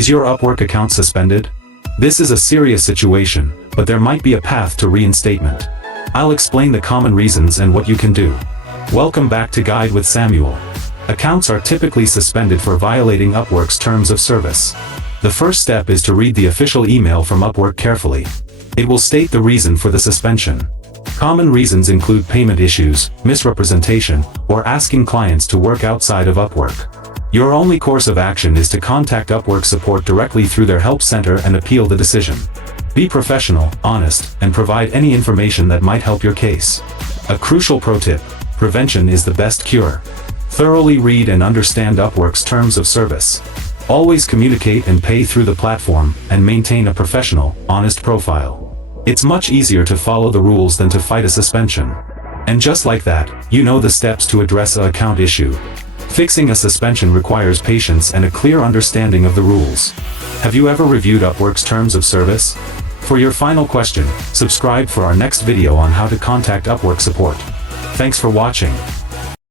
Is your Upwork account suspended? This is a serious situation, but there might be a path to reinstatement. I'll explain the common reasons and what you can do. Welcome back to Guide with Samuel. Accounts are typically suspended for violating Upwork's terms of service. The first step is to read the official email from Upwork carefully. It will state the reason for the suspension. Common reasons include payment issues, misrepresentation, or asking clients to work outside of Upwork. Your only course of action is to contact Upwork support directly through their help center and appeal the decision. Be professional, honest, and provide any information that might help your case. A crucial pro tip: prevention is the best cure. Thoroughly read and understand Upwork's terms of service. Always communicate and pay through the platform, and maintain a professional, honest profile. It's much easier to follow the rules than to fight a suspension. And just like that, you know the steps to address an account issue. Fixing a suspension requires patience and a clear understanding of the rules. Have you ever reviewed Upwork's terms of service? For your final question, subscribe for our next video on how to contact Upwork support. Thanks for watching.